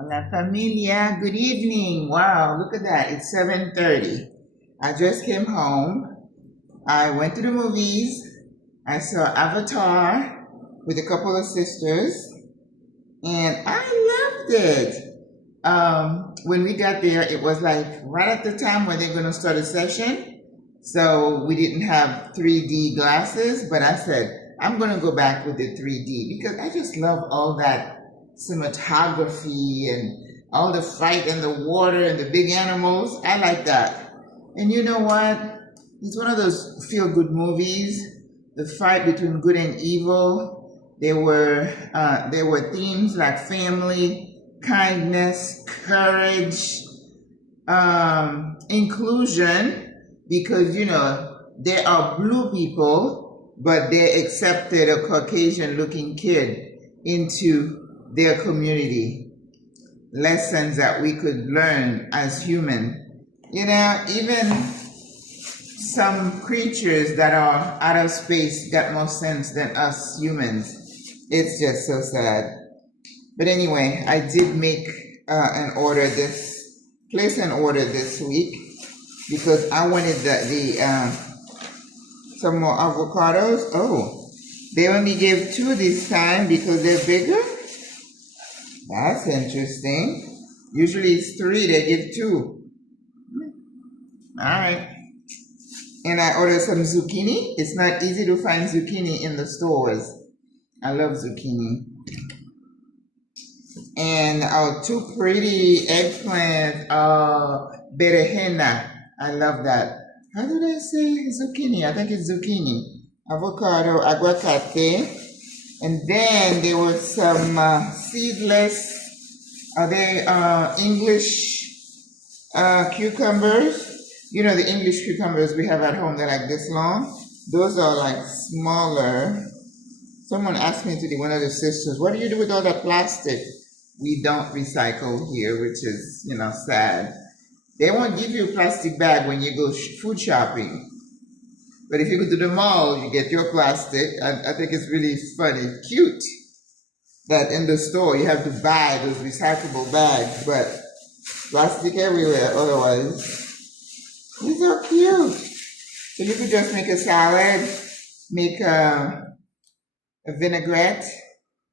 Hola familia, good evening. Wow, look at that. It's 7:30. I just came home. I went to the movies. I saw Avatar with a couple of sisters and I loved it. When we got there, it was like right at the time when they're going to start a session. So we didn't have 3D glasses, but I said, I'm going to go back with the 3D because I just love all that cinematography and all the fight in the water and the big animals. I like that. And you know what? It's one of those feel-good movies. The fight between good and evil. There were themes like family, kindness, courage, inclusion, because there are blue people, but they accepted a Caucasian-looking kid into their community. Lessons that we could learn as human. Even some creatures that are out of space got more sense than us humans. It's just so sad. But anyway, I did make place an order this week because I wanted some more avocados. Oh, they only gave 2 this time because they're bigger. That's interesting. Usually it's 3, they give 2. All right. And I ordered some zucchini. It's not easy to find zucchini in the stores. I love zucchini. And 2 pretty eggplant, berenjena. I love that. How did I say zucchini? I think it's zucchini. Avocado, aguacate. And then there was some seedless, are they English cucumbers? The English cucumbers we have at home, they're like this long. Those are like smaller. Someone asked me today, one of the sisters, what do you do with all that plastic? We don't recycle here, which is, sad. They won't give you a plastic bag when you go food shopping. But if you go to the mall, you get your plastic. I think it's really funny, cute, that in the store you have to buy those recyclable bags, but plastic everywhere otherwise. These are cute. So you could just make a salad, make a vinaigrette,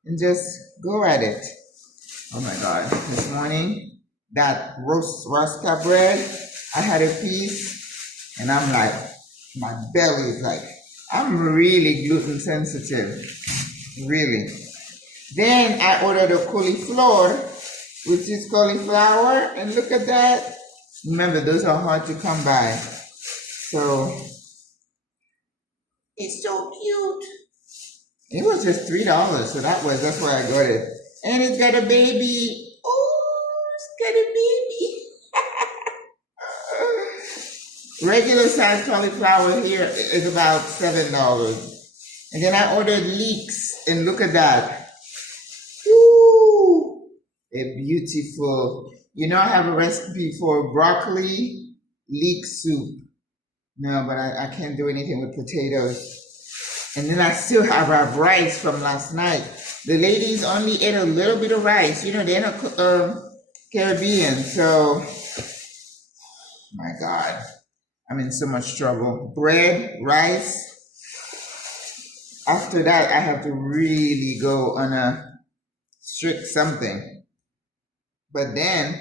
and just go at it. Oh my God, this morning, that roast rosca bread, I had a piece, and I'm like, my belly is like, I'm really gluten sensitive, really. Then I ordered a cauliflower, which is cauliflower, and look at that. Remember, those are hard to come by. So, it's so cute. It was just $3, so that's why I got it. And it's got a baby. Oh, it's got a baby. Regular size cauliflower here is about $7. And then I ordered leeks, and look at that. Ooh, a beautiful. I have a recipe for broccoli leek soup. No, but I can't do anything with potatoes. And then I still have our rice from last night. The ladies only ate a little bit of rice. They're not Caribbean, so my God, I'm in so much trouble. Bread, rice. After that, I have to really go on a strict something. But then,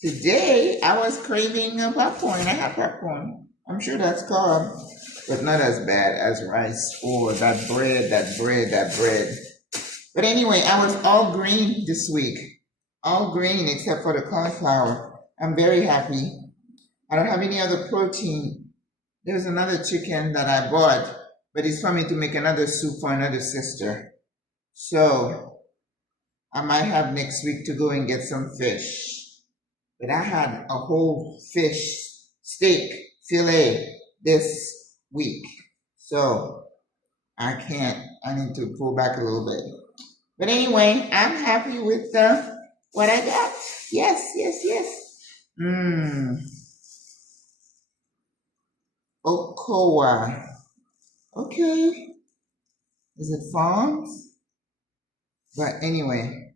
today, I was craving popcorn. I had popcorn. I'm sure that's carb, but not as bad as rice or that bread. But anyway, I was all green this week. All green except for the cauliflower. I'm very happy. I don't have any other protein. There's another chicken that I bought, but it's for me to make another soup for another sister. So, I might have next week to go and get some fish. But I had a whole fish steak fillet this week. So I need to pull back a little bit. But anyway, I'm happy with what I got. Yes. Okoa. Okay. Is it farms? But anyway,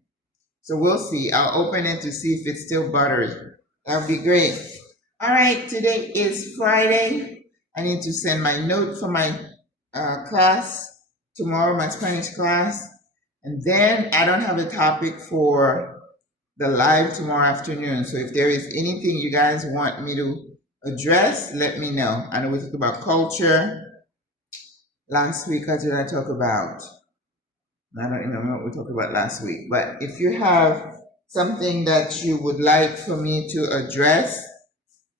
So we'll see. I'll open it to see if it's still buttery. That would be great. All right, today is Friday. I need to send my note for my class tomorrow, my Spanish class. And then I don't have a topic for the live tomorrow afternoon. So if there is anything you guys want me to address, let me know. I know we talked about culture. Last week, what did I talk about? I don't remember what we talked about last week. But if you have something that you would like for me to address,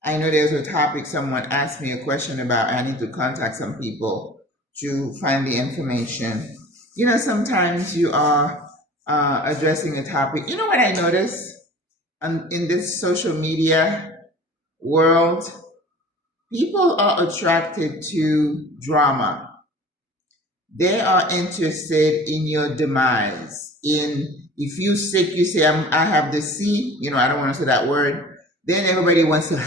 I know there's a topic someone asked me a question about. I need to contact some people to find the information. You know, sometimes you are addressing a topic. You know what I noticed in this social media world? People are attracted to drama. They are interested in your demise. If you're sick, you say, I have the C. You know, I don't want to say that word. Then everybody wants to,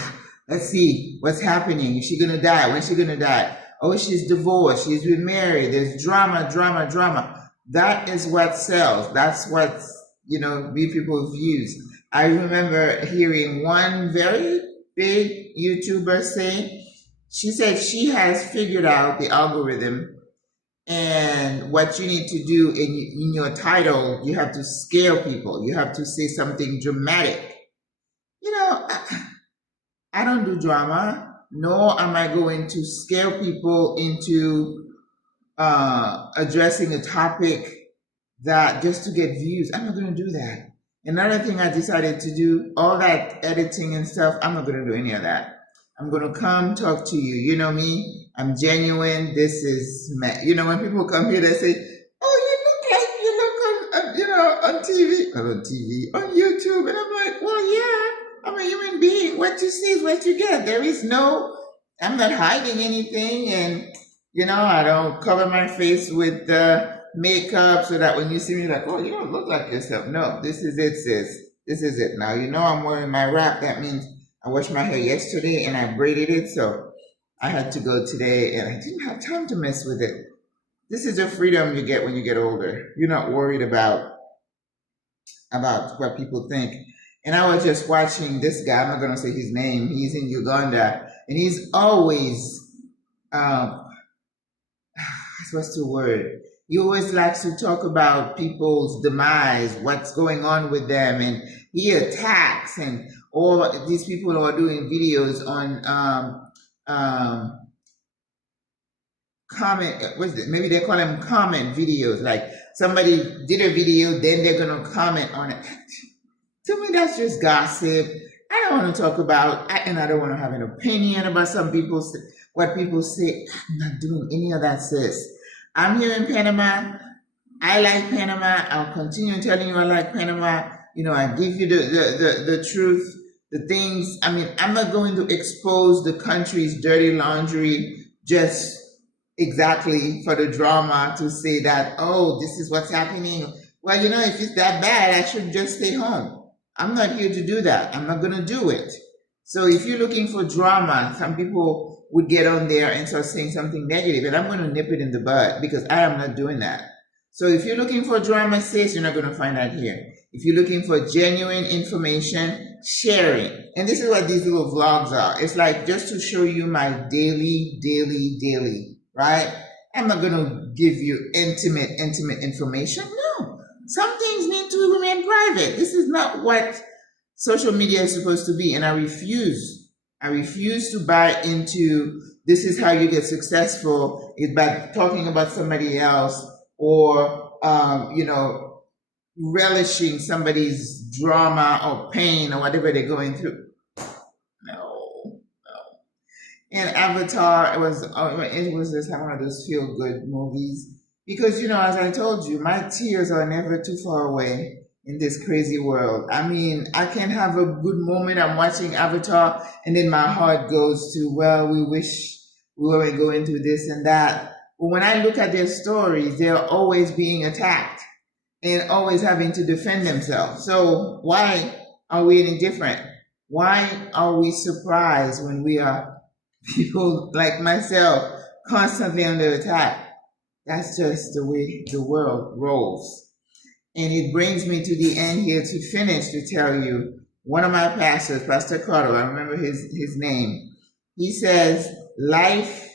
let's see, what's happening? Is she going to die? When's she going to die? Oh, she's divorced. She's remarried. There's drama, drama, drama. That is what sells. That's what, you know, people's views. I remember hearing one very big YouTuber say, she said she has figured out the algorithm. And what you need to do in your title, you have to scare people. You have to say something dramatic. You know, I don't do drama, nor am I going to scare people into addressing a topic that just to get views. I'm not going to do that. Another thing I decided to do, all that editing and stuff, I'm not going to do any of that. I'm going to come talk to you. You know me. I'm genuine. This is, you know, when people come here, they say, oh, you look like you look on TV. Not on TV, on YouTube. And I'm like, well, yeah, I'm a human being. What you see is what you get. I'm not hiding anything. And, you know, I don't cover my face with makeup so that when you see me, like, oh, you don't look like yourself. No, this is it, sis. This is it. Now, you know, I'm wearing my wrap. That means I washed my hair yesterday and I braided it. So I had to go today and I didn't have time to mess with it. This is the freedom you get when you get older. You're not worried about what people think. And I was just watching this guy, I'm not going to say his name. He's in Uganda and he's always, what's the word? He always likes to talk about people's demise, what's going on with them. And he attacks and all these people who are doing videos on, comment, maybe they call them comment videos, like somebody did a video, then they're going to comment on it. To me, that's just gossip. I don't want to talk about, and I don't want to have an opinion about what people say. I'm not doing any of that, sis. I'm here in Panama. I like Panama. I'll continue telling you I like Panama. You know, I give you the truth. The things, I mean, I'm not going to expose the country's dirty laundry just exactly for the drama to say that, oh, this is what's happening. Well, you know, if it's that bad, I should just stay home. I'm not here to do that. I'm not going to do it. So if you're looking for drama, some people would get on there and start saying something negative, and I'm going to nip it in the bud because I am not doing that. So if you're looking for drama, sis, you're not going to find that here. If you're looking for genuine information, sharing. And this is what these little vlogs are. It's like just to show you my daily, right? I'm not going to give you intimate information. No. Some things need to remain private. This is not what social media is supposed to be. And I refuse to buy into this is how you get successful is by talking about somebody else or, you know, relishing somebody's drama or pain or whatever they're going through. No. And Avatar, it was just one of those feel-good movies. Because, you know, as I told you, my tears are never too far away in this crazy world. I mean, I can have a good moment. I'm watching Avatar, and then my heart goes to, well, we wish we weren't going through this and that. But when I look at their stories, they're always being attacked and always having to defend themselves. So why are we any different? Why are we surprised when we are people like myself constantly under attack? That's just the way the world rolls. And it brings me to the end here to finish to tell you, one of my pastors, Pastor Carter, I remember his name, he says, life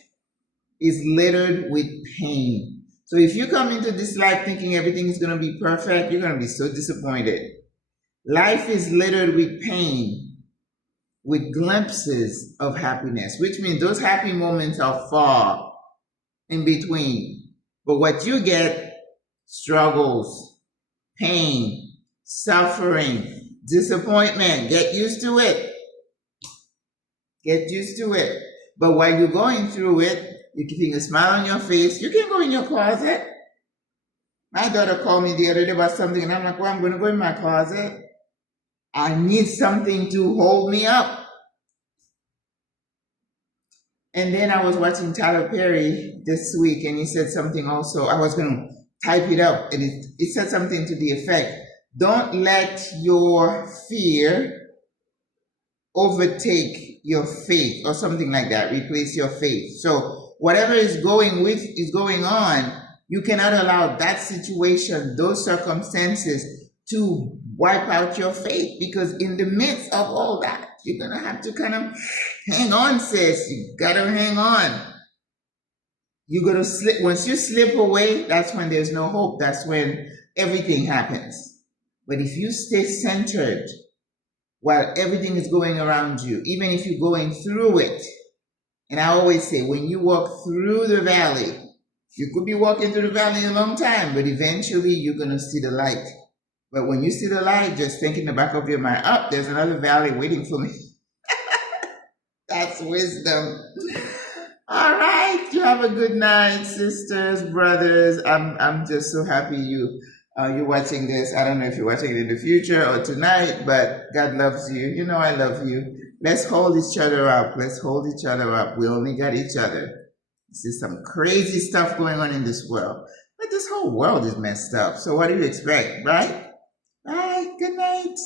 is littered with pain. So if you come into this life thinking everything is going to be perfect, you're going to be so disappointed. Life is littered with pain, with glimpses of happiness, which means those happy moments are far in between. But what you get, struggles, pain, suffering, disappointment. Get used to it. Get used to it. But while you're going through it, you're keeping a smile on your face. You can go in your closet. My daughter called me the other day about something, and I'm like, well, I'm going to go in my closet. I need something to hold me up. And then I was watching Tyler Perry this week, and he said something also. I was going to type it up, and it said something to the effect, don't let your fear overtake your faith, or something like that, replace your faith. So whatever is going on, you cannot allow that situation, those circumstances to wipe out your faith, because in the midst of all that, you're going to have to kind of hang on, sis. You got to hang on. You're going to slip. Once you slip away, that's when there's no hope. That's when everything happens. But if you stay centered while everything is going around you, even if you're going through it, and I always say, when you walk through the valley, you could be walking through the valley a long time, but eventually you're going to see the light. But when you see the light, just think in the back of your mind, oh, there's another valley waiting for me. That's wisdom. All right. You have a good night, sisters, brothers. I'm just so happy you're watching this. I don't know if you're watching it in the future or tonight, but God loves you. You know I love you. Let's hold each other up. Let's hold each other up. We only got each other. This is some crazy stuff going on in this world. But this whole world is messed up. So what do you expect, right? Bye. Good night.